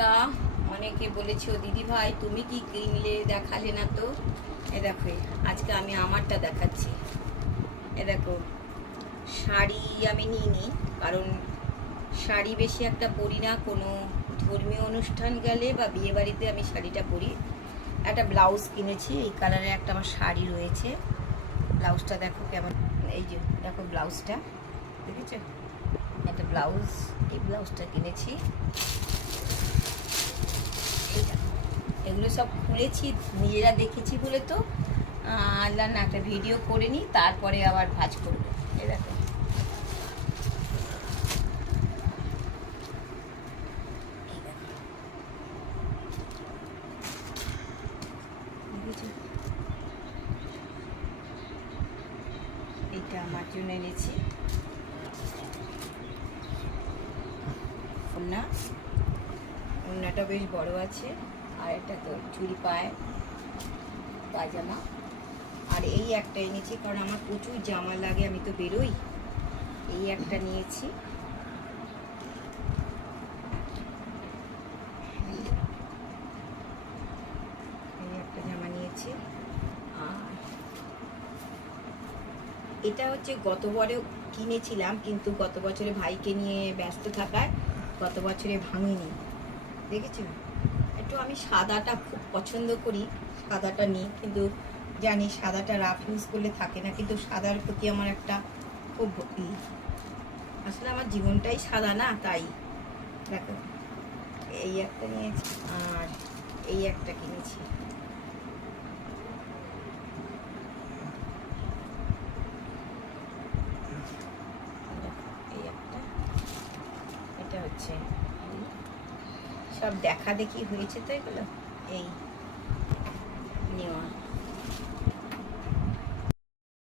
শাড়িটা অনেকে বলেছো দিদি ভাই তুমি কি কিনলে, দেখালে না তো। এ দেখো আজকে আমি আমারটা দেখাচ্ছি। এ দেখো, শাড়ি আমি নিইনি, কারণ শাড়ি বেশি একটা পরি না। কোনো ধর্মীয় অনুষ্ঠান গেলে বা বিয়ে বাড়িতে আমি শাড়িটা পরি। একটা ব্লাউজ কিনেছি, এই কালারের একটা আমার শাড়ি রয়েছে। ব্লাউজটা দেখো কেমন, এই যে দেখো ব্লাউজটা দেখেছো, একটা ব্লাউজ, এই ব্লাউজটা কিনেছি। এগুলো সব খুলেছি, নিজেরা দেখেছি বলে তো আল্লাহ না একটা ভিডিও করে নিই, তারপরে আবার ভাঁজ করবো। এই দেখো, এইটা আমার জন্য এনেছি। ওড়নাটা বেশ বড় আছে, আর এটা তো চুড়ি পায় পায়জামা। আর এই একটা এনেছি, কারণ আমার প্রচুর জামা লাগে, আমি তো বেরোই। এই একটা নিয়েছি। এই একটা জামা নিয়েছি। আর এটা হচ্ছে গতবারে কিনেছিলাম, কিন্তু গত বছরে ভাইকে নিয়ে ব্যস্ত থাকায় গত বছরে ভাঙিনি, দেখেছো। একটু আমি সাদাটা খুব পছন্দ করি, সাদাটা নিই, কিন্তু জানি সাদাটা রাফ ইউজ করলে থাকে না, কিন্তু সাদার প্রতি আমার একটা খুব আসলে আমার জীবনটাই সাদা না, তাই। দেখো এই একটা নিয়েছি, আর এই একটা কিনেছি। এই একটা, এটা হচ্ছে সব দেখা দেখি হয়েছে তো এগুলো। এই